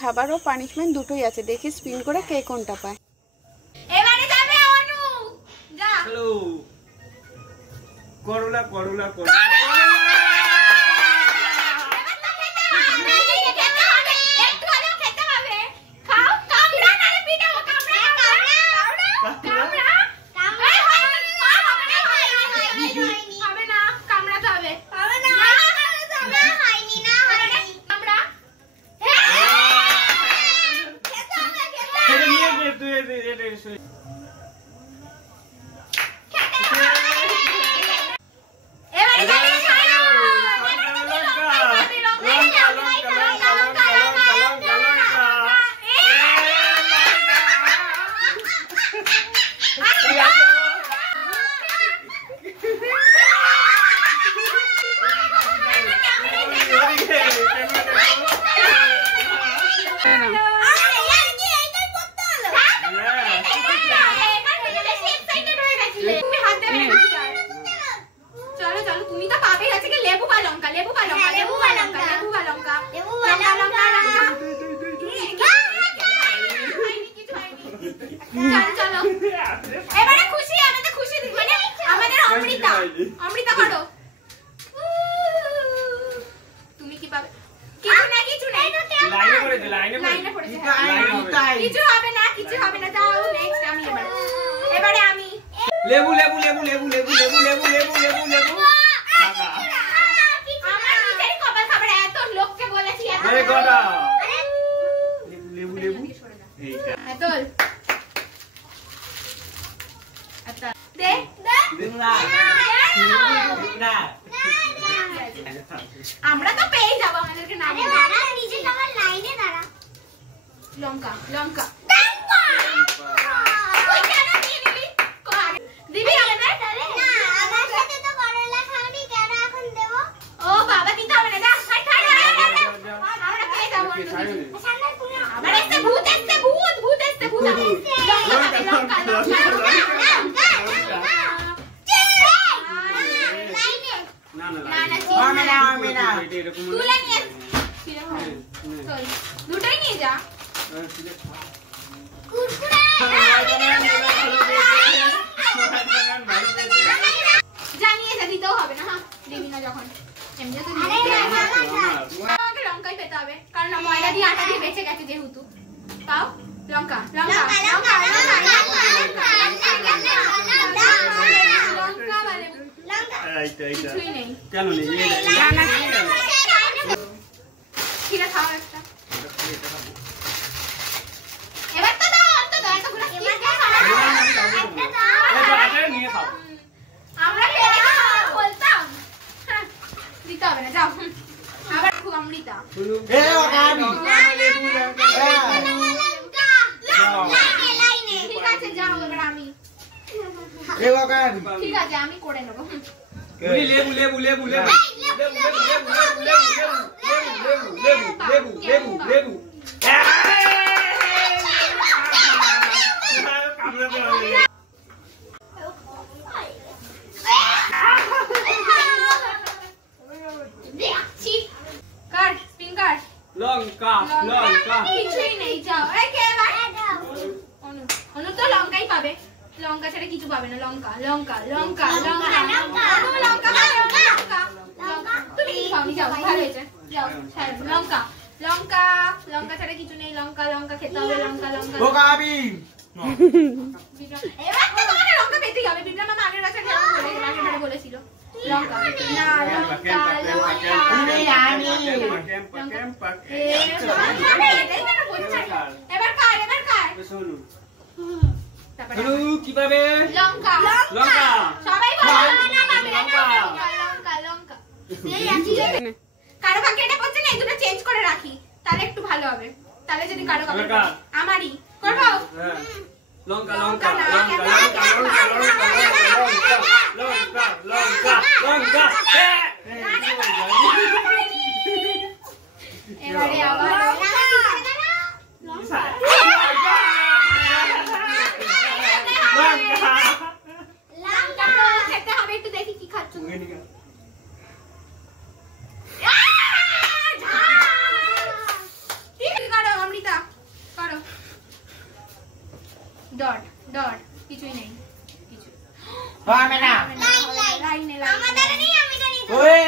খাবার ও পানিশমেন্ট দুটোই আছে, দেখি স্পিন করে কে কোনটা পায়। এবারে যাবে অনু, যা। হ্যালো করলা করলা করলা অমৃতা করো। তুমি কি পাবে? কিছু না কিছু না, লাইনে পড়ে দে, লাইনে পড়ে কিছু হবে না, কিছু হবে না। যাও নেক্সট আমি। এবারে আমি লেবু লেবু লেবু লেবু লেবু লেবু লেবু লেবু লেবু লেবু আমার নিজেরই কপাল খাবার, এত লোককে বলেছি এত আরে গড়া লেবু লেবু এইটা এতল আচ্ছা দে দে না না আমরা তো পেয়ে যাব, আমাদেরকে না আরে দাঁড়া নিজে আমার লাইনে দাঁড়া। লঙ্কা লঙ্কা ওই কেন দিয়ে দিবি? দিবি হবে না? না আমার সাথে তো করলা খাওনি, কেন এখন দেব? ও বাবা দিতে হবে না, যা খাই খাই আমরা পেয়ে যাব। আবার এসে ভূত এসে ভূত ভূত এসে ভূত লঙ্কা লঙ্কা লঙ্কা দুটাই নিয়ে যা। জানিয়ে যা, দিতেও হবে না। হ্যাঁ দিবি না যখন, এমনি তো আমাকে লঙ্কাই পেতে হবে, কারণ ময়দা দিয়ে আটা দিয়ে বেঁচে গেছে যেহেতু। তাও লঙ্কা লঙ্কা লঙ্কা কিছুই নেই। কেন নেই? খিরা খাও একটা। এবার তো দাও, অন্ত দাও, এত গুলো স্কিপ করে খাও। আমরা বলতাম দিতে হবে না, যাও। আবার খুব অমৃতা ঠিক আছে, যাও এবার আমি। ঠিক আছে আমি করে নেবো। লেবু লেবু লেবু লেবু লেবু লেবু লেবু লেবু লেবু লেবু কাট স্পিন কাট। লঙ্কা লঙ্কা কিছুই নেই, যাও। এই কে অনু, অনু তো লঙ্কাই পাবে, লঙ্কা ছাড়া কিছু পাবে না। লঙ্কা লঙ্কা লঙ্কা লঙ্কা লঙ্কা লঙ্কা লঙ্কা তুমি কিছু পাওনি, যাও ভালো হয়েছে, যাও। লঙ্কা লঙ্কা লঙ্কা ছাড়া কিছু নেই। লঙ্কা লঙ্কা খেতে হবে, লঙ্কা লঙ্কা। এবার তো তোমাকে লঙ্কা পেতেই হবে। বিপ্লব মামা আগের বছর আগের বলেছিল লঙ্কা না লঙ্কা লঙ্কা এবার কার এবার কার কি পাবে? লঙ্কা লঙ্কা সবাই বলো না পাবে লঙ্কা লঙ্কা লঙ্কা কারো ভাগ্যে এটা পড়ছে না, এই দুটো চেঞ্জ করে রাখি তাহলে একটু ভালো হবে। তাহলে যদি কারো ভাগ্যে আমারই করবো লঙ্কা লঙ্কা লঙ্কা লঙ্কা লঙ্কা লঙ্কা লঙ্কা লঙ্কা এবারে আবার লঙ্কা খেতে মুখে নিকা ঠিক করো অমৃতা করো ডট ডট কিছুই নেই কিছু হবে না লাইনে লাইনে আমার দ্বারা নেই, আমি জানি তো। ওই